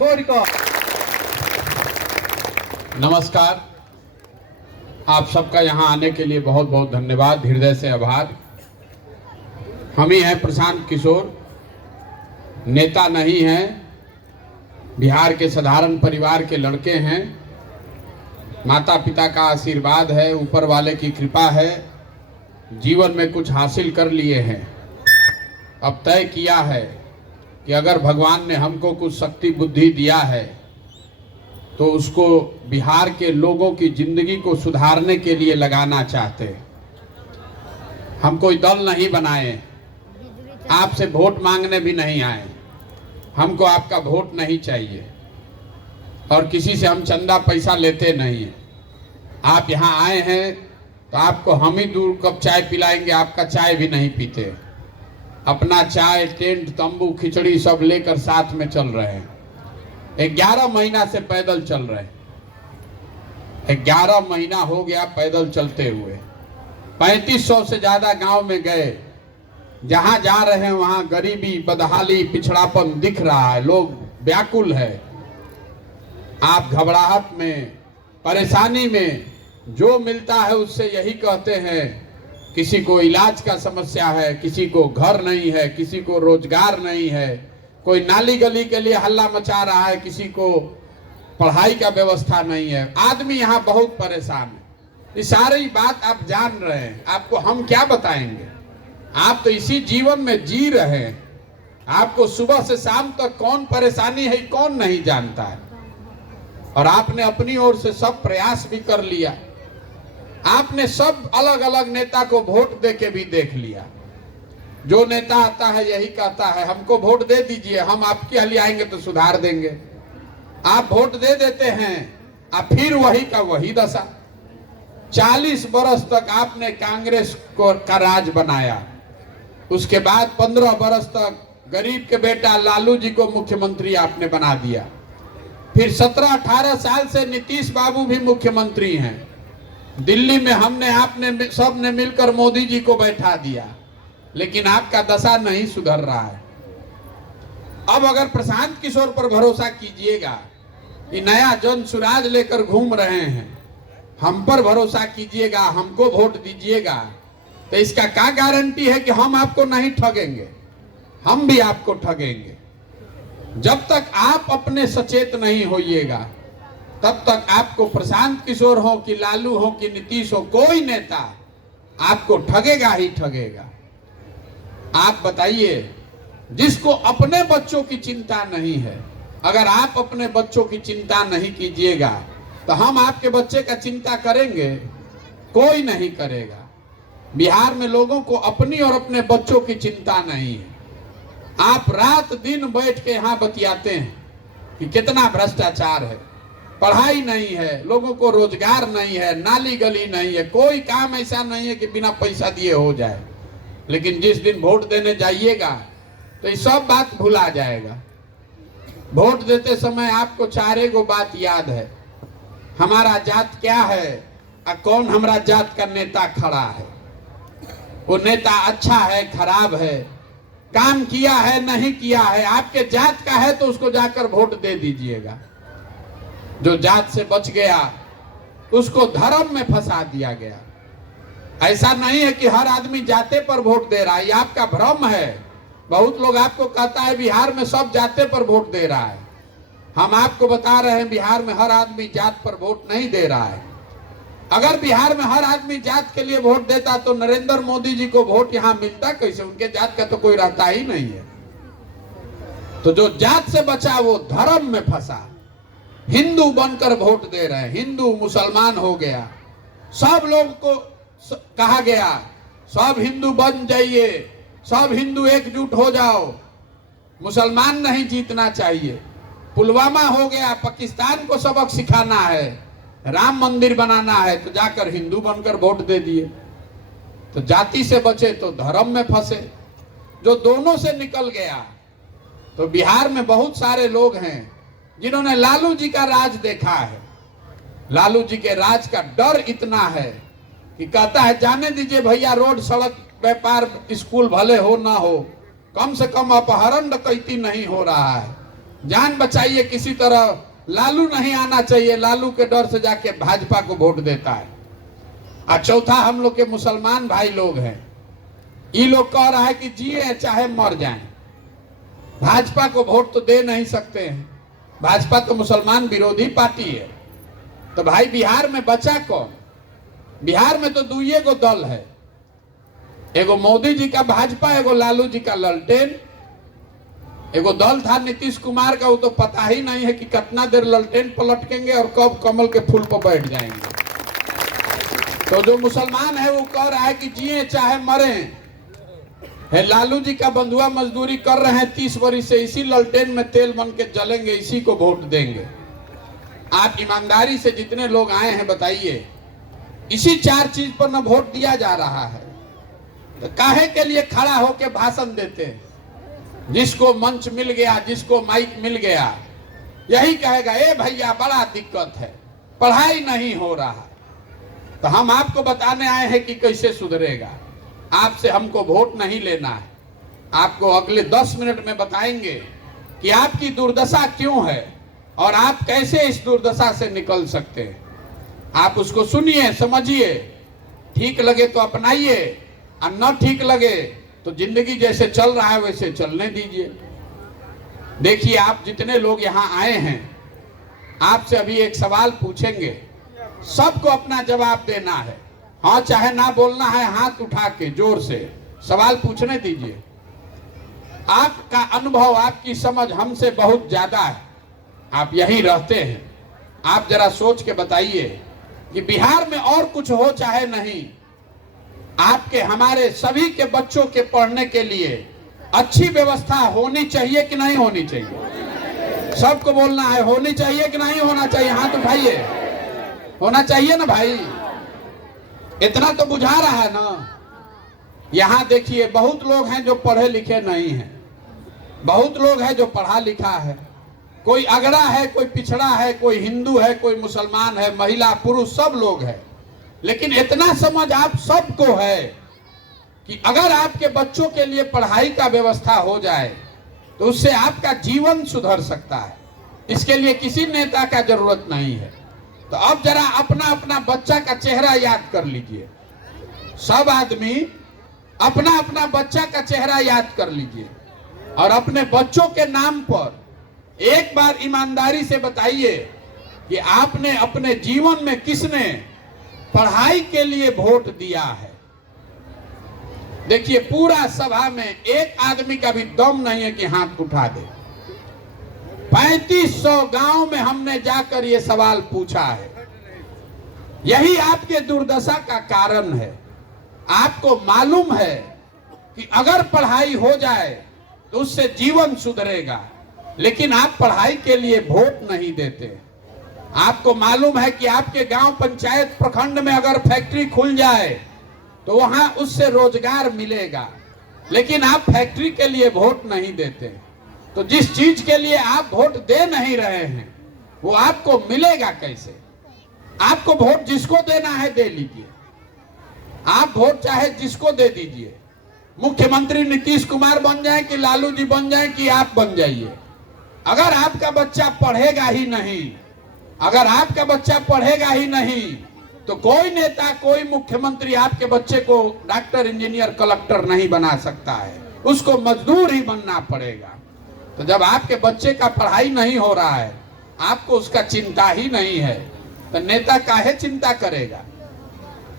छोड़कर। नमस्कार, आप सबका यहाँ आने के लिए बहुत बहुत धन्यवाद, हृदय से आभार। हम ही हैं प्रशांत किशोर, नेता नहीं हैं, बिहार के साधारण परिवार के लड़के हैं। माता पिता का आशीर्वाद है, ऊपर वाले की कृपा है, जीवन में कुछ हासिल कर लिए हैं। अब तय किया है कि अगर भगवान ने हमको कुछ शक्ति बुद्धि दिया है तो उसको बिहार के लोगों की जिंदगी को सुधारने के लिए लगाना चाहते हैं। हम कोई दल नहीं बनाए, आपसे वोट मांगने भी नहीं आए। हमको आपका वोट नहीं चाहिए और किसी से हम चंदा पैसा लेते नहीं हैं। आप यहाँ आए हैं तो आपको हम ही 2 कप चाय पिलाएंगे, आपका चाय भी नहीं पीते। अपना चाय, टेंट, तंबू, खिचड़ी सब लेकर साथ में चल रहे हैं। 11 महीना से पैदल चल रहे हैं। 11 महीना हो गया पैदल चलते हुए। 3500 से ज्यादा गांव में गए। जहां जा रहे हैं वहां गरीबी, बदहाली, पिछड़ापन दिख रहा है, लोग व्याकुल है। आप घबराहट में, परेशानी में, जो मिलता है उससे यही कहते हैं, किसी को इलाज का समस्या है, किसी को घर नहीं है, किसी को रोजगार नहीं है, कोई नाली गली के लिए हल्ला मचा रहा है, किसी को पढ़ाई का व्यवस्था नहीं है। आदमी यहाँ बहुत परेशान है। ये सारी बात आप जान रहे हैं, आपको हम क्या बताएंगे? आप तो इसी जीवन में जी रहे हैं। आपको सुबह से शाम तक कौन परेशानी है कौन नहीं जानता है। और आपने अपनी ओर से सब प्रयास भी कर लिया। आपने सब अलग अलग नेता को वोट दे के भी देख लिया। जो नेता आता है यही कहता है हमको वोट दे दीजिए, हम आपके हल आएंगे तो सुधार देंगे। आप वोट दे देते हैं, अब फिर वही का वही दशा। 40 बरस तक आपने कांग्रेस को का राज बनाया। उसके बाद 15 बरस तक गरीब के बेटा लालू जी को मुख्यमंत्री आपने बना दिया। फिर 17-18 साल से नीतीश बाबू भी मुख्यमंत्री हैं। दिल्ली में हमने आपने सबने मिलकर मोदी जी को बैठा दिया, लेकिन आपका दशा नहीं सुधर रहा है। अब अगर प्रशांत किशोर पर भरोसा कीजिएगा, ये नया जन सुराज लेकर घूम रहे हैं, हम पर भरोसा कीजिएगा, हमको वोट दीजिएगा, तो इसका क्या गारंटी है कि हम आपको नहीं ठगेंगे? हम भी आपको ठगेंगे। जब तक आप अपने सचेत नहीं होइएगा तब तक आपको प्रशांत किशोर हो कि लालू हो कि नीतीश हो, कोई नेता आपको ठगेगा ही ठगेगा। आप बताइए, जिसको अपने बच्चों की चिंता नहीं है, अगर आप अपने बच्चों की चिंता नहीं कीजिएगा तो हम आपके बच्चे का चिंता करेंगे? कोई नहीं करेगा। बिहार में लोगों को अपनी और अपने बच्चों की चिंता नहीं है। आप रात दिन बैठ के यहाँ बतियाते हैं कि कितना भ्रष्टाचार है, पढ़ाई नहीं है, लोगों को रोजगार नहीं है, नाली गली नहीं है, कोई काम ऐसा नहीं है कि बिना पैसा दिए हो जाए। लेकिन जिस दिन वोट देने जाइएगा तो ये सब बात भुला जाएगा। वोट देते समय आपको 4 बात याद है। हमारा जात क्या है और कौन हमारा जात का नेता खड़ा है। वो नेता अच्छा है, खराब है, काम किया है, नहीं किया है, आपके जात का है तो उसको जाकर वोट दे दीजिएगा। जो जात से बच गया उसको धर्म में फंसा दिया गया। ऐसा नहीं है कि हर आदमी जाते पर वोट दे रहा है, ये आपका भ्रम है। बहुत लोग आपको कहता है बिहार में सब जाते पर वोट दे रहा है। हम आपको बता रहे हैं बिहार में हर आदमी जात पर वोट नहीं दे रहा है। अगर बिहार में हर आदमी जात के लिए वोट देता तो नरेंद्र मोदी जी को वोट यहाँ मिलता कैसे? उनके जात का तो कोई रहता ही नहीं है। तो जो जात से बचा वो धर्म में फंसा, हिंदू बनकर वोट दे रहे हैं। हिंदू मुसलमान हो गया, सब लोग को कहा गया सब हिंदू बन जाइए, सब हिंदू एकजुट हो जाओ, मुसलमान नहीं जीतना चाहिए। पुलवामा हो गया, पाकिस्तान को सबक सिखाना है, राम मंदिर बनाना है, तो जाकर हिंदू बनकर वोट दे दिए। तो जाति से बचे तो धर्म में फंसे। जो दोनों से निकल गया, तो बिहार में बहुत सारे लोग हैं जिन्होंने लालू जी का राज देखा है। लालू जी के राज का डर इतना है कि कहता है जाने दीजिए भैया, रोड सड़क व्यापार स्कूल भले हो ना हो, कम से कम अपहरण डकैती नहीं हो रहा है। जान बचाइए किसी तरह। लालू नहीं आना चाहिए, लालू के डर से जाके भाजपा को वोट देता है। और चौथा, हम लोग के मुसलमान भाई लोग हैं, ये लोग कह रहा है कि जिए चाहे मर जाएं, भाजपा को वोट तो दे नहीं सकते हैं, भाजपा तो मुसलमान विरोधी पार्टी है। तो भाई बिहार में बचा कौन? बिहार में तो दुइये को दल है, एगो मोदी जी का भाजपा, एगो लालू जी का ललटेन। एगो दल था नीतीश कुमार का, वो तो पता ही नहीं है कि कितना देर ललटेन पलटकेंगे और कब कमल के फूल पर बैठ जाएंगे। तो जो मुसलमान है वो कह रहा है कि जिए चाहे मरे, है लालू जी का बंधुआ मजदूरी कर रहे हैं 30 वर्ष से, इसी ललटेन में तेल बन के जलेंगे, इसी को वोट देंगे। आप ईमानदारी से जितने लोग आए हैं बताइए, इसी 4 चीज पर न वोट दिया जा रहा है, तो काहे के लिए खड़ा होके भाषण देते हैं? जिसको मंच मिल गया, जिसको माइक मिल गया, यही कहेगा ए भैया बड़ा दिक्कत है, पढ़ाई नहीं हो रहा। तो हम आपको बताने आए हैं कि कैसे सुधरेगा। आपसे हमको वोट नहीं लेना है, आपको अगले 10 मिनट में बताएंगे कि आपकी दुर्दशा क्यों है और आप कैसे इस दुर्दशा से निकल सकते हैं। आप उसको सुनिए, समझिए, ठीक लगे तो अपनाइए और न ठीक लगे तो जिंदगी जैसे चल रहा है वैसे चलने दीजिए। देखिए, आप जितने लोग यहाँ आए हैं, आपसे अभी एक सवाल पूछेंगे, सबको अपना जवाब देना है। हाँ चाहे ना बोलना है, हाथ उठा के जोर से सवाल पूछने दीजिए। आपका अनुभव, आपकी समझ हमसे बहुत ज्यादा है, आप यहीं रहते हैं। आप जरा सोच के बताइए कि बिहार में और कुछ हो चाहे नहीं, आपके हमारे सभी के बच्चों के पढ़ने के लिए अच्छी व्यवस्था होनी चाहिए कि नहीं होनी चाहिए? सबको बोलना है, होनी चाहिए कि नहीं होना चाहिए? हाथ उठाइए। होना चाहिए ना भाई, इतना तो बुझा रहा है ना। यहाँ देखिए, बहुत लोग हैं जो पढ़े लिखे नहीं हैं, बहुत लोग हैं जो पढ़ा लिखा है, कोई अगड़ा है, कोई पिछड़ा है, कोई हिंदू है, कोई मुसलमान है, महिला पुरुष सब लोग हैं। लेकिन इतना समझ आप सबको है कि अगर आपके बच्चों के लिए पढ़ाई का व्यवस्था हो जाए तो उससे आपका जीवन सुधर सकता है। इसके लिए किसी नेता का जरूरत नहीं है। तो अब जरा अपना अपना बच्चा का चेहरा याद कर लीजिए। सब आदमी अपना अपना बच्चा का चेहरा याद कर लीजिए और अपने बच्चों के नाम पर एक बार ईमानदारी से बताइए कि आपने अपने जीवन में किसने पढ़ाई के लिए वोट दिया है। देखिए, पूरा सभा में एक आदमी का भी दम नहीं है कि हाथ उठा दे। 3500 गांव में हमने जाकर ये सवाल पूछा है। यही आपके दुर्दशा का कारण है। आपको मालूम है कि अगर पढ़ाई हो जाए तो उससे जीवन सुधरेगा, लेकिन आप पढ़ाई के लिए वोट नहीं देते। आपको मालूम है कि आपके गांव पंचायत प्रखंड में अगर फैक्ट्री खुल जाए तो वहां उससे रोजगार मिलेगा, लेकिन आप फैक्ट्री के लिए वोट नहीं देते। तो जिस चीज के लिए आप वोट दे नहीं रहे हैं वो आपको मिलेगा कैसे? आपको वोट जिसको देना है दे लीजिए, आप वोट चाहे जिसको दे दीजिए। मुख्यमंत्री नीतीश कुमार बन जाए कि लालू जी बन जाए कि आप बन जाइए, अगर आपका बच्चा पढ़ेगा ही नहीं, अगर आपका बच्चा पढ़ेगा ही नहीं तो कोई नेता, कोई मुख्यमंत्री आपके बच्चे को डॉक्टर, इंजीनियर, कलेक्टर नहीं बना सकता है, उसको मजदूर ही बनना पड़ेगा। तो जब आपके बच्चे का पढ़ाई नहीं हो रहा है, आपको उसका चिंता ही नहीं है, तो नेता काहे चिंता करेगा?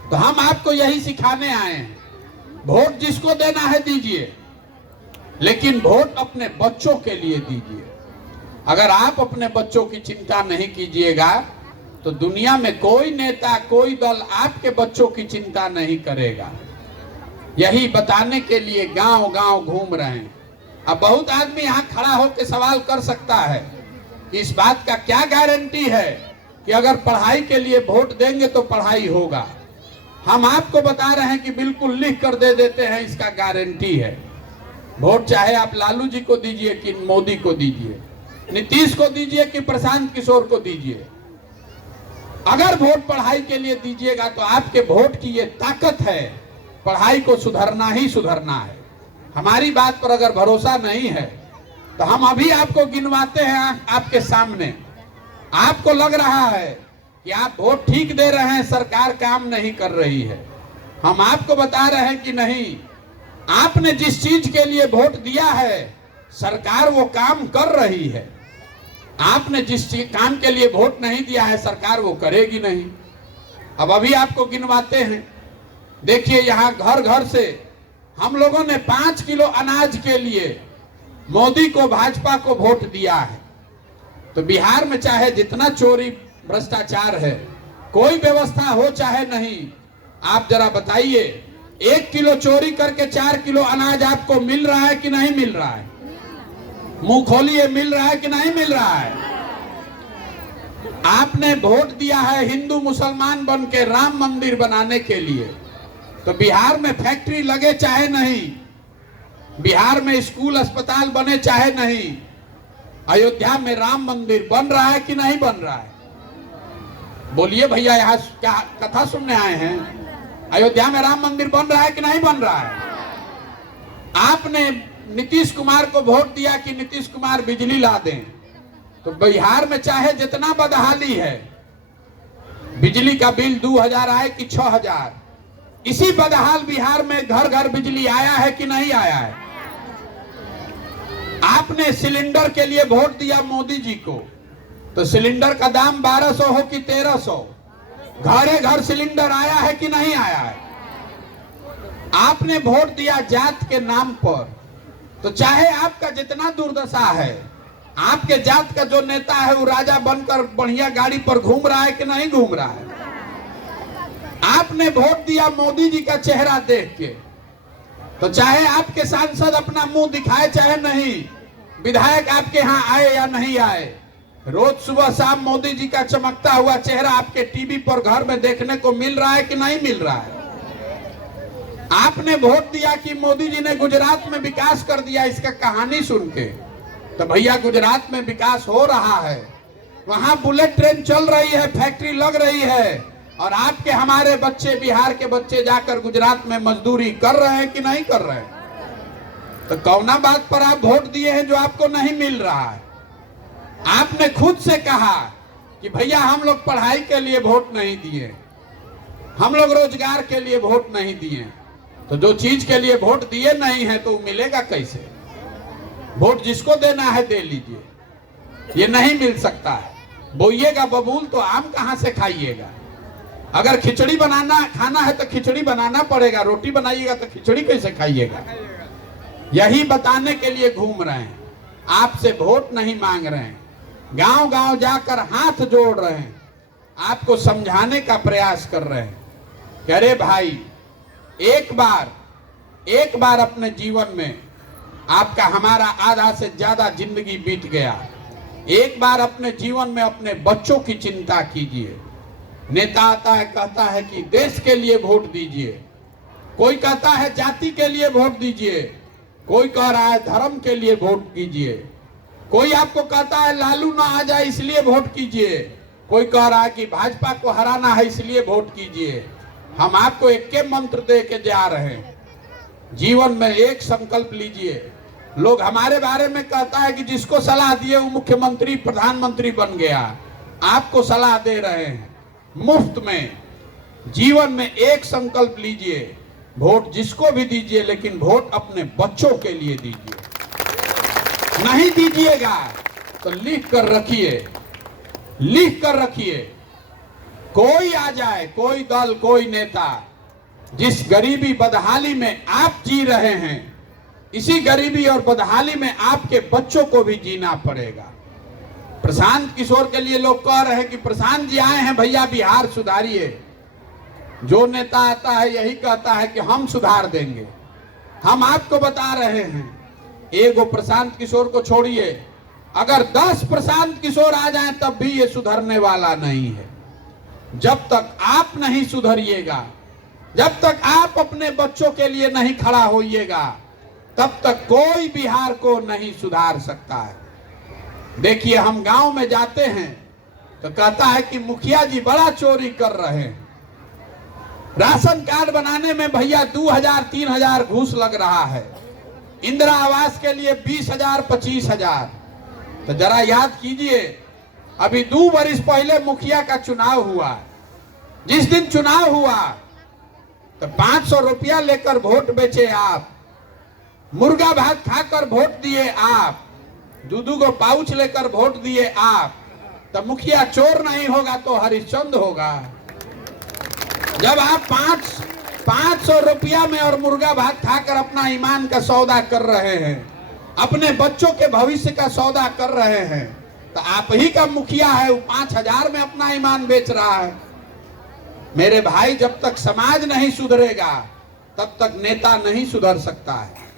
तो हम आपको यही सिखाने आए हैं, वोट जिसको देना है दीजिए, लेकिन वोट अपने बच्चों के लिए दीजिए। अगर आप अपने बच्चों की चिंता नहीं कीजिएगा तो दुनिया में कोई नेता, कोई दल आपके बच्चों की चिंता नहीं करेगा। यही बताने के लिए गांव गांव घूम रहे हैं। अब बहुत आदमी यहाँ खड़ा होकर सवाल कर सकता है कि इस बात का क्या गारंटी है कि अगर पढ़ाई के लिए वोट देंगे तो पढ़ाई होगा। हम आपको बता रहे हैं कि बिल्कुल लिख कर दे देते हैं, इसका गारंटी है। वोट चाहे आप लालू जी को दीजिए कि मोदी को दीजिए, नीतीश को दीजिए कि प्रशांत किशोर को दीजिए, अगर वोट पढ़ाई के लिए दीजिएगा तो आपके वोट की ये ताकत है, पढ़ाई को सुधरना ही सुधरना है। हमारी बात पर अगर भरोसा नहीं है तो हम अभी आपको गिनवाते हैं आपके सामने। आपको लग रहा है कि आप वोट ठीक दे रहे हैं, सरकार काम नहीं कर रही है। हम आपको बता रहे हैं कि नहीं, आपने जिस चीज के लिए वोट दिया है सरकार वो काम कर रही है। आपने जिस काम के लिए वोट नहीं दिया है सरकार वो करेगी नहीं। अब अभी आपको गिनवाते हैं। देखिए, यहाँ घर घर से हम लोगों ने 5 किलो अनाज के लिए मोदी को, भाजपा को वोट दिया है। तो बिहार में चाहे जितना चोरी भ्रष्टाचार है, कोई व्यवस्था हो चाहे नहीं, आप जरा बताइए, 1 किलो चोरी करके 4 किलो अनाज आपको मिल रहा है कि नहीं मिल रहा है? मुंह खोलिए, मिल रहा है कि नहीं मिल रहा है? आपने वोट दिया है हिंदू मुसलमान बन के राम मंदिर बनाने के लिए। तो बिहार में फैक्ट्री लगे चाहे नहीं, बिहार में स्कूल अस्पताल बने चाहे नहीं, अयोध्या में राम मंदिर बन रहा है कि नहीं बन रहा है? बोलिए भैया, यहाँ क्या कथा सुनने आए हैं? अयोध्या में राम मंदिर बन रहा है कि नहीं बन रहा है? आपने नीतीश कुमार को वोट दिया कि नीतीश कुमार बिजली ला दें। तो बिहार में चाहे जितना बदहाली है, बिजली का बिल 2000 आए कि 6000, इसी बदहाल बिहार में घर घर बिजली आया है कि नहीं आया है? आपने सिलेंडर के लिए वोट दिया मोदी जी को, तो सिलेंडर का दाम 1200 हो कि 1300, घरे घर सिलेंडर आया है कि नहीं आया है? आपने वोट दिया जात के नाम पर, तो चाहे आपका जितना दुर्दशा है, आपके जात का जो नेता है वो राजा बनकर बढ़िया गाड़ी पर घूम रहा है कि नहीं घूम रहा है? आपने वोट दिया मोदी जी का चेहरा देख के, तो चाहे आपके सांसद अपना मुंह दिखाए चाहे नहीं, विधायक आपके यहाँ आए या नहीं आए, रोज सुबह शाम मोदी जी का चमकता हुआ चेहरा आपके टीवी पर घर में देखने को मिल रहा है कि नहीं मिल रहा है? आपने वोट दिया कि मोदी जी ने गुजरात में विकास कर दिया, इसका कहानी सुन के, तो भैया गुजरात में विकास हो रहा है, वहां बुलेट ट्रेन चल रही है, फैक्ट्री लग रही है, और आपके हमारे बच्चे, बिहार के बच्चे जाकर गुजरात में मजदूरी कर रहे हैं कि नहीं कर रहे हैं? तो कौना बात पर आप वोट दिए हैं जो आपको नहीं मिल रहा है? आपने खुद से कहा कि भैया हम लोग पढ़ाई के लिए वोट नहीं दिए, हम लोग रोजगार के लिए वोट नहीं दिए। तो जो चीज के लिए वोट दिए नहीं है तो मिलेगा कैसे? वोट जिसको देना है दे लीजिए, ये नहीं मिल सकता है। बोइएगा बबूल तो आम कहां से खाइएगा? अगर खिचड़ी बनाना खाना है तो खिचड़ी बनाना पड़ेगा, रोटी बनाइएगा तो खिचड़ी कैसे खाइएगा? यही बताने के लिए घूम रहे हैं, आपसे वोट नहीं मांग रहे हैं, गांव गांव जाकर हाथ जोड़ रहे हैं, आपको समझाने का प्रयास कर रहे हैं कि अरे भाई, एक बार अपने जीवन में आपका हमारा आधा से ज्यादा जिंदगी बीत गया, एक बार अपने जीवन में अपने बच्चों की चिंता कीजिए। नेता आता है, कहता है कि देश के लिए वोट दीजिए, कोई कहता है जाति के लिए वोट दीजिए, कोई कह रहा है धर्म के लिए वोट कीजिए, कोई आपको कहता है लालू ना आ जाए इसलिए वोट कीजिए, कोई कह रहा है कि भाजपा को हराना है इसलिए वोट कीजिए। हम आपको एक के मंत्र दे के जा रहे हैं, जीवन में एक संकल्प लीजिए। लोग हमारे बारे में कहता है कि जिसको सलाह दिए वो मुख्यमंत्री प्रधानमंत्री बन गया, आपको सलाह दे रहे हैं मुफ्त में। जीवन में एक संकल्प लीजिए, वोट जिसको भी दीजिए लेकिन वोट अपने बच्चों के लिए दीजिए। नहीं दीजिएगा तो लिख कर रखिए, कोई आ जाए, कोई दल, कोई नेता, जिस गरीबी बदहाली में आप जी रहे हैं, इसी गरीबी और बदहाली में आपके बच्चों को भी जीना पड़ेगा। प्रशांत किशोर के लिए लोग कह रहे हैं कि प्रशांत जी आए हैं भैया बिहार सुधारिए। जो नेता आता है यही कहता है कि हम सुधार देंगे। हम आपको बता रहे हैं, एगो प्रशांत किशोर को छोड़िए, अगर 10 प्रशांत किशोर आ जाएं तब भी ये सुधरने वाला नहीं है। जब तक आप नहीं सुधरिएगा, जब तक आप अपने बच्चों के लिए नहीं खड़ा होइएगा, तब तक कोई बिहार को नहीं सुधार सकता है। देखिए, हम गांव में जाते हैं तो कहता है कि मुखिया जी बड़ा चोरी कर रहे हैं, राशन कार्ड बनाने में भैया 2000-3000 घूस लग रहा है, इंदिरा आवास के लिए 20,000 25,000। तो जरा याद कीजिए, अभी 2 वर्ष पहले मुखिया का चुनाव हुआ। जिस दिन चुनाव हुआ तो 500 रुपया लेकर वोट बेचे आप, मुर्गा भात खाकर वोट दिए आप, 2-2 गो पाउच लेकर वोट दिए आप। तो मुखिया चोर नहीं होगा तो हरिश्चंद्र होगा। जब आप 500 रुपया में और मुर्गा भात खाकर अपना ईमान का सौदा कर रहे हैं, अपने बच्चों के भविष्य का सौदा कर रहे हैं, तो आप ही का मुखिया है, वो 5,000 में अपना ईमान बेच रहा है। मेरे भाई, जब तक समाज नहीं सुधरेगा तब तक नेता नहीं सुधर सकता है।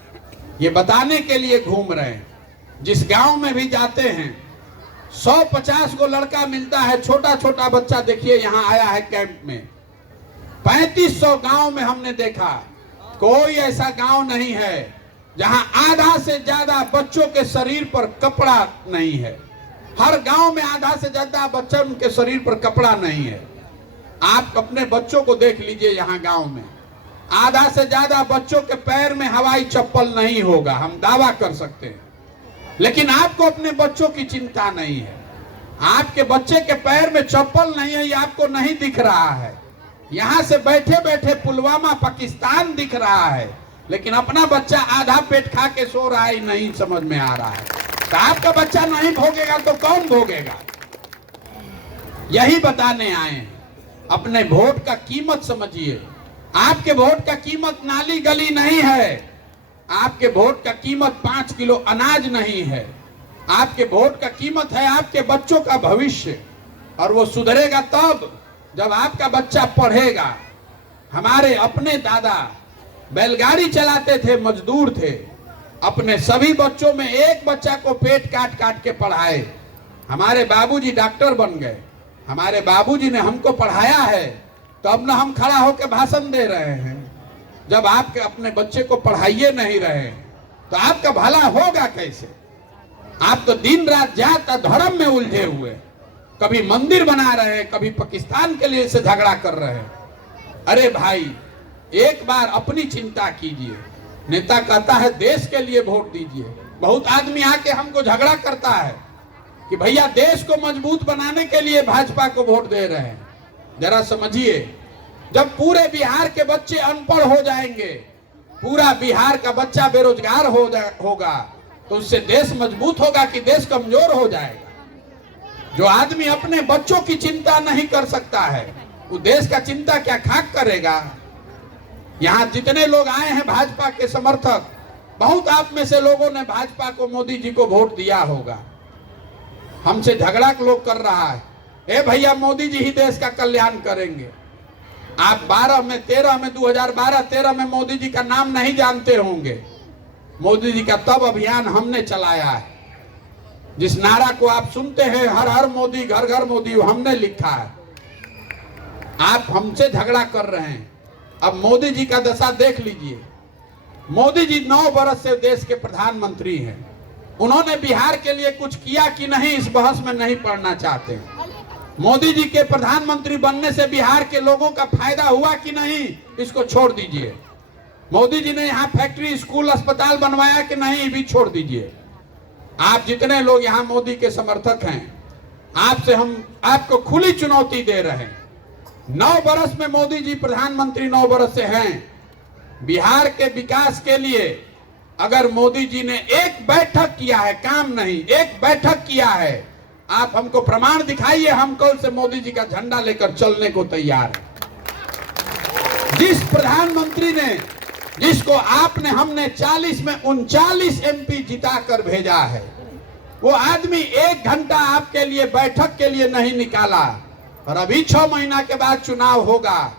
ये बताने के लिए घूम रहे हैं। जिस गांव में भी जाते हैं 150 को लड़का मिलता है, छोटा छोटा बच्चा। देखिए यहाँ आया है कैंप में, 3500 गांव में हमने देखा, कोई ऐसा गांव नहीं है जहां आधा से ज्यादा बच्चों के शरीर पर कपड़ा नहीं है। हर गांव में आधा से ज्यादा बच्चों के शरीर पर कपड़ा नहीं है। आप अपने बच्चों को देख लीजिए, यहाँ गांव में आधा से ज्यादा बच्चों के पैर में हवाई चप्पल नहीं होगा, हम दावा कर सकते हैं। लेकिन आपको अपने बच्चों की चिंता नहीं है। आपके बच्चे के पैर में चप्पल नहीं है, ये आपको नहीं दिख रहा है। यहाँ से बैठे बैठे पुलवामा पाकिस्तान दिख रहा है, लेकिन अपना बच्चा आधा पेट खा के सो रहा है, नहीं समझ में आ रहा है। तो आपका बच्चा नहीं भोगेगा तो कौन भोगेगा? यही बताने आए हैं। अपने वोट का कीमत समझिए। आपके वोट का कीमत नाली गली नहीं है। आपके वोट का कीमत 5 किलो अनाज नहीं है। आपके वोट का कीमत है आपके बच्चों का भविष्य, और वो सुधरेगा तब जब आपका बच्चा पढ़ेगा। हमारे अपने दादा बैलगाड़ी चलाते थे, मजदूर थे, अपने सभी बच्चों में एक बच्चा को पेट काट काट के पढ़ाए। हमारे बाबूजी डॉक्टर बन गए। हमारे बाबूजी ने हमको पढ़ाया है, तो अब ना हम खड़ा होकर भाषण दे रहे हैं। जब आपके अपने बच्चे को पढ़ाइए नहीं रहे तो आपका भला होगा कैसे? आप तो दिन रात जात धर्म में उलझे हुए, कभी मंदिर बना रहे हैं, कभी पाकिस्तान के लिए से झगड़ा कर रहे हैं। अरे भाई, एक बार अपनी चिंता कीजिए। नेता कहता है देश के लिए वोट दीजिए। बहुत आदमी आके हमको झगड़ा करता है कि भैया देश को मजबूत बनाने के लिए भाजपा को वोट दे रहे हैं। जरा समझिए, जब पूरे बिहार के बच्चे अनपढ़ हो जाएंगे, पूरा बिहार का बच्चा बेरोजगार होगा, तो उससे देश मजबूत होगा कि देश कमजोर हो जाएगा? जो आदमी अपने बच्चों की चिंता नहीं कर सकता है, वो देश का चिंता क्या खाक करेगा? यहाँ जितने लोग आए हैं भाजपा के समर्थक, बहुत आप में से लोगों ने भाजपा को, मोदी जी को वोट दिया होगा। हमसे झगड़ा लोग कर रहा है, ए भैया मोदी जी ही देश का कल्याण करेंगे। आप 12 में 13 में 2012-13 में मोदी जी का नाम नहीं जानते होंगे। मोदी जी का तब अभियान हमने चलाया है। जिस नारा को आप सुनते हैं, हर हर मोदी, घर घर मोदी, हमने लिखा है। आप हमसे झगड़ा कर रहे हैं। अब मोदी जी का दशा देख लीजिए। मोदी जी 9 वर्ष से देश के प्रधानमंत्री हैं। उन्होंने बिहार के लिए कुछ किया कि नहीं, इस बहस में नहीं पढ़ना चाहते। मोदी जी के प्रधानमंत्री बनने से बिहार के लोगों का फायदा हुआ कि नहीं, इसको छोड़ दीजिए। मोदी जी ने यहाँ फैक्ट्री, स्कूल, अस्पताल बनवाया कि नहीं, भी छोड़ दीजिए। आप जितने लोग यहाँ मोदी के समर्थक हैं, आपसे हम आपको खुली चुनौती दे रहे हैं। 9 वर्ष में मोदी जी प्रधानमंत्री 9 वर्ष से हैं। बिहार के विकास के लिए अगर मोदी जी ने एक बैठक किया है, काम नहीं, एक बैठक किया है, आप हमको प्रमाण दिखाइए। हम कल से मोदी जी का झंडा लेकर चलने को तैयार हैं। जिस प्रधानमंत्री ने, जिसको आपने, हमने 40 में 39 MP जिता कर भेजा है, वो आदमी 1 घंटा आपके लिए बैठक के लिए नहीं निकाला। और अभी 6 महीना के बाद चुनाव होगा,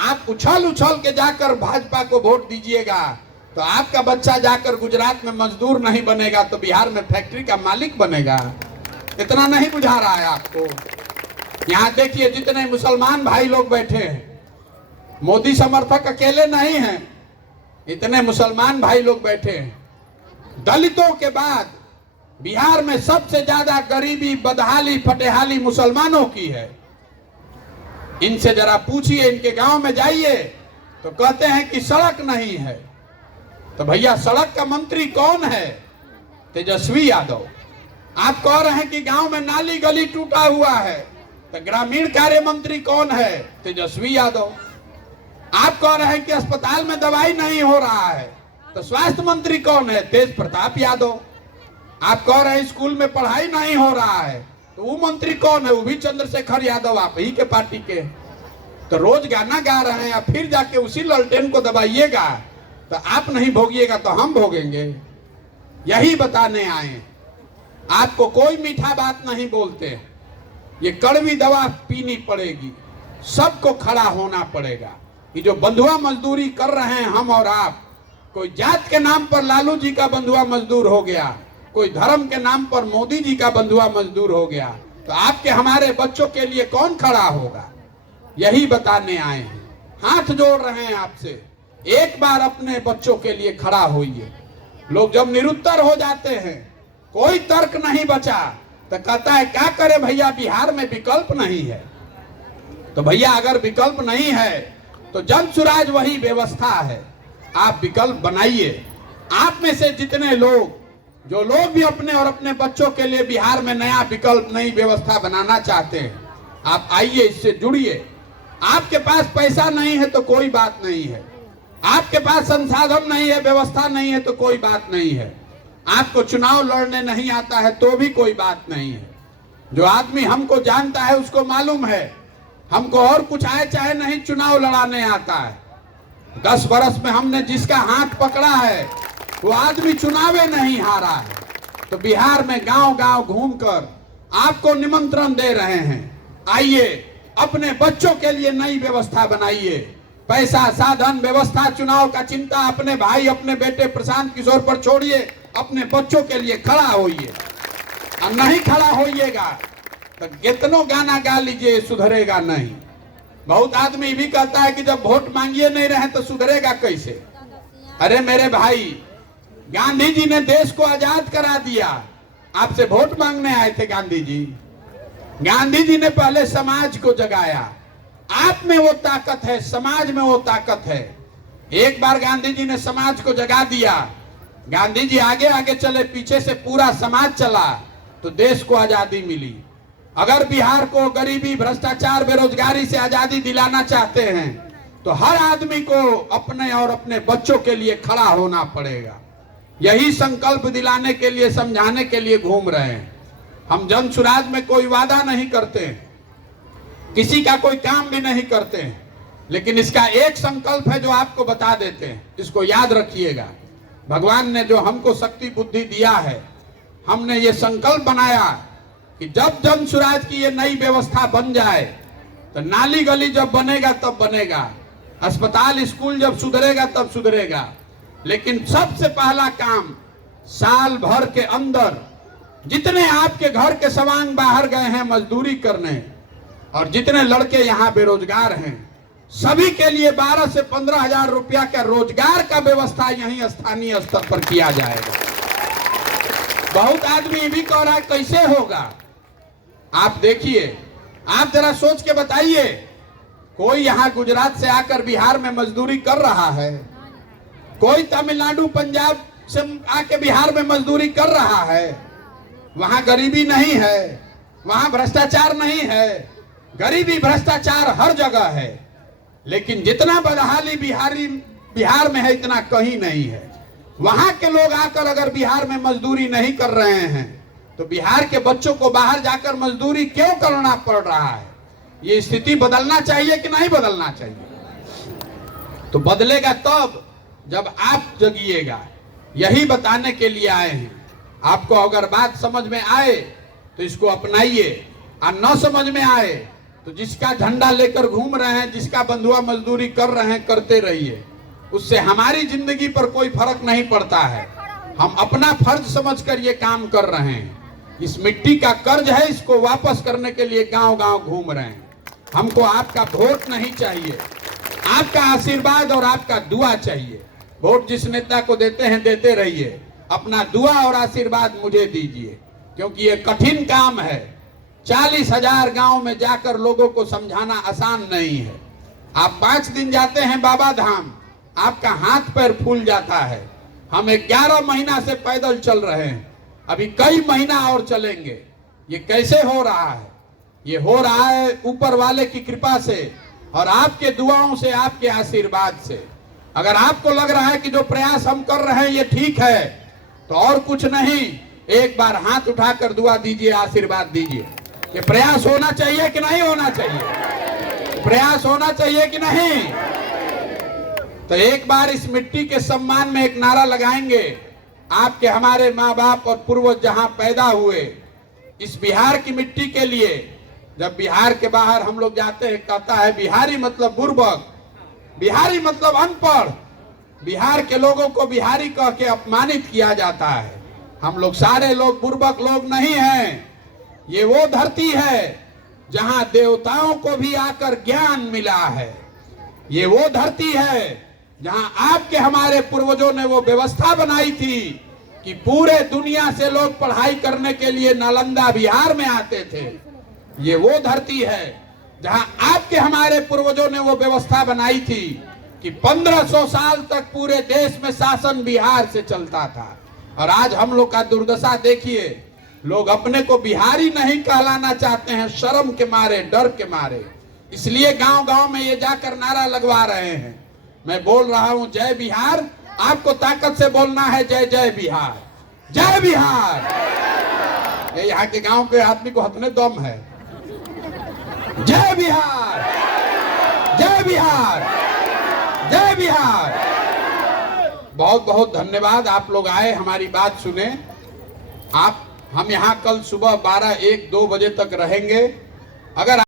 आप उछल उछल के जाकर भाजपा को वोट दीजिएगा, तो आपका बच्चा जाकर गुजरात में मजदूर नहीं बनेगा तो बिहार में फैक्ट्री का मालिक बनेगा। इतना नहीं बुझा रहा है आपको? यहाँ देखिए, जितने मुसलमान भाई लोग बैठे हैं, मोदी समर्थक अकेले नहीं हैं, इतने मुसलमान भाई लोग बैठे हैं। दलितों के बाद बिहार में सबसे ज्यादा गरीबी, बदहाली, फटेहाली मुसलमानों की है। इनसे जरा पूछिए, इनके गांव में जाइए तो कहते हैं कि सड़क नहीं है। तो भैया सड़क का मंत्री कौन है? तेजस्वी यादव। आप कह रहे हैं कि गांव में नाली गली टूटा हुआ है, तो ग्रामीण कार्य मंत्री कौन है? तेजस्वी यादव। आप कह रहे हैं कि अस्पताल में दवाई नहीं हो रहा है, तो स्वास्थ्य मंत्री कौन है? तेज प्रताप यादव। आप कह रहे हैं स्कूल में पढ़ाई नहीं हो रहा है, तो वो मंत्री कौन है? वो भी चंद्रशेखर यादव, आप ही के पार्टी के। तो रोज गाना गा रहे हैं, फिर जाके उसी ललटेन को दबाइएगा, तो आप नहीं भोगिएगा तो हम भोगेंगे। यही बताने आए। आपको कोई मीठा बात नहीं बोलते, ये कड़वी दवा पीनी पड़ेगी, सबको खड़ा होना पड़ेगा। ये जो बंधुआ मजदूरी कर रहे हैं हम और आप, कोई जात के नाम पर लालू जी का बंधुआ मजदूर हो गया, कोई धर्म के नाम पर मोदी जी का बंधुआ मजदूर हो गया, तो आपके हमारे बच्चों के लिए कौन खड़ा होगा? यही बताने आए हैं। हाथ जोड़ रहे हैं आपसे, एक बार अपने बच्चों के लिए खड़ा होइए। लोग जब निरुत्तर हो जाते हैं, कोई तर्क नहीं बचा, तो कहता है क्या करे भैया, बिहार में विकल्प नहीं है। तो भैया अगर विकल्प नहीं है तो जन सुराज वही व्यवस्था है, आप विकल्प बनाइए। आप में से जितने लोग, जो लोग भी अपने और अपने बच्चों के लिए बिहार में नया विकल्प, नई व्यवस्था बनाना चाहते हैं, आप आइए, इससे जुड़िए। आपके पास पैसा नहीं है तो कोई बात नहीं है, आपके पास संसाधन नहीं है, व्यवस्था नहीं है तो कोई बात नहीं है, आपको चुनाव लड़ने नहीं आता है तो भी कोई बात नहीं है। जो आदमी हमको जानता है उसको मालूम है, हमको और कुछ आए चाहे नहीं चुनाव लड़ाने आता है। 10 बरस में हमने जिसका हाथ पकड़ा है वो आदमी चुनावे नहीं हारा है। तो बिहार में गांव गांव घूमकर आपको निमंत्रण दे रहे हैं, आइए, अपने बच्चों के लिए नई व्यवस्था बनाइए। पैसा, साधन, व्यवस्था, चुनाव का चिंता अपने भाई, अपने बेटे प्रशांत किशोर पर छोड़िए, अपने बच्चों के लिए खड़ा होइए। और नहीं खड़ा होइएगा तो कितनों गाना गा लीजिए, सुधरेगा नहीं। बहुत आदमी भी कहता है कि जब वोट मांगिए नहीं रहे तो सुधरेगा कैसे? अरे मेरे भाई, गांधी जी ने देश को आजाद करा दिया, आपसे वोट मांगने आए थे गांधी जी? गांधी जी ने पहले समाज को जगाया। आप में वो ताकत है, समाज में वो ताकत है। एक बार गांधी जी ने समाज को जगा दिया, गांधी जी आगे आगे चले, पीछे से पूरा समाज चला, तो देश को आजादी मिली। अगर बिहार को गरीबी, भ्रष्टाचार, बेरोजगारी से आजादी दिलाना चाहते हैं तो हर आदमी को अपने और अपने बच्चों के लिए खड़ा होना पड़ेगा। यही संकल्प दिलाने के लिए, समझाने के लिए घूम रहे हैं। हम जन सुराज में कोई वादा नहीं करते, किसी का कोई काम भी नहीं करते, लेकिन इसका एक संकल्प है जो आपको बता देते हैं, इसको याद रखिएगा। भगवान ने जो हमको शक्ति बुद्धि दिया है, हमने ये संकल्प बनाया कि जब जन सुराज की ये नई व्यवस्था बन जाए तो नाली गली जब बनेगा तब बनेगा, अस्पताल स्कूल जब सुधरेगा तब सुधरेगा, लेकिन सबसे पहला काम, साल भर के अंदर जितने आपके घर के सवांग बाहर गए हैं मजदूरी करने, और जितने लड़के यहाँ बेरोजगार हैं, सभी के लिए 12 से 15 हजार रुपया का रोजगार का व्यवस्था यहीं स्थानीय स्तर पर किया जाएगा। बहुत आदमी भी कह रहा है कैसे होगा? आप देखिए, आप जरा सोच के बताइए, कोई यहाँ गुजरात से आकर बिहार में मजदूरी कर रहा है? कोई तमिलनाडु, पंजाब से आके बिहार में मजदूरी कर रहा है? वहां गरीबी नहीं है, वहां भ्रष्टाचार नहीं है। गरीबी, भ्रष्टाचार हर जगह है, लेकिन जितना बदहाली बिहार में है इतना कहीं नहीं है। वहां के लोग आकर अगर बिहार में मजदूरी नहीं कर रहे हैं तो बिहार के बच्चों को बाहर जाकर मजदूरी क्यों करना पड़ रहा है? ये स्थिति बदलना चाहिए कि नहीं बदलना चाहिए? तो बदलेगा तब जब आप जगिएगा। यही बताने के लिए आए हैं। आपको अगर बात समझ में आए तो इसको अपनाइए, और न समझ में आए तो जिसका झंडा लेकर घूम रहे हैं, जिसका बंधुआ मजदूरी कर रहे हैं, करते रहिए। उससे हमारी जिंदगी पर कोई फर्क नहीं पड़ता है। हम अपना फर्ज समझकर ये काम कर रहे हैं। इस मिट्टी का कर्ज है, इसको वापस करने के लिए गांव गांव घूम रहे हैं। हमको आपका वोट नहीं चाहिए, आपका आशीर्वाद और आपका दुआ चाहिए। वोट जिस नेता को देते हैं देते रहिए, अपना दुआ और आशीर्वाद मुझे दीजिए, क्योंकि ये कठिन काम है। 40,000 गांव में जाकर लोगों को समझाना आसान नहीं है। आप 5 दिन जाते हैं बाबा धाम, आपका हाथ पैर फूल जाता है। हम 11 महीना से पैदल चल रहे हैं, अभी कई महीना और चलेंगे। ये कैसे हो रहा है? ये हो रहा है ऊपर वाले की कृपा से और आपके दुआओं से, आपके आशीर्वाद से। अगर आपको लग रहा है कि जो प्रयास हम कर रहे हैं ये ठीक है, तो और कुछ नहीं, एक बार हाथ उठाकर दुआ दीजिए, आशीर्वाद दीजिए। ये प्रयास होना चाहिए कि नहीं होना चाहिए? प्रयास होना चाहिए कि नहीं? तो एक बार इस मिट्टी के सम्मान में एक नारा लगाएंगे। आपके हमारे माँ बाप और पूर्वज जहां पैदा हुए, इस बिहार की मिट्टी के लिए, जब बिहार के बाहर हम लोग जाते हैं, कहता है बिहारी मतलब बुर्बक, बिहारी मतलब अनपढ़। बिहार के लोगों को बिहारी कह के अपमानित किया जाता है। हम लोग सारे लोग बुर्बक लोग नहीं हैं। ये वो धरती है जहां देवताओं को भी आकर ज्ञान मिला है। ये वो धरती है जहां आपके हमारे पूर्वजों ने वो व्यवस्था बनाई थी कि पूरे दुनिया से लोग पढ़ाई करने के लिए नालंदा बिहार में आते थे। ये वो धरती है जहां आपके हमारे पूर्वजों ने वो व्यवस्था बनाई थी कि 1500 साल तक पूरे देश में शासन बिहार से चलता था। और आज हम लोग का दुर्दशा देखिए, लोग अपने को बिहारी नहीं कहलाना चाहते हैं, शर्म के मारे, डर के मारे। इसलिए गांव गांव में ये जाकर नारा लगवा रहे हैं। मैं बोल रहा हूं जय बिहार, आपको ताकत से बोलना है जय जय बिहार, जय बिहार। ये यहाँ के गांव के आदमी को हथने दम है। जय बिहार, जय बिहार, जय बिहार। बहुत बहुत धन्यवाद, आप लोग आए, हमारी बात सुने। हम यहाँ कल सुबह 12, 1, 2 बजे तक रहेंगे। अगर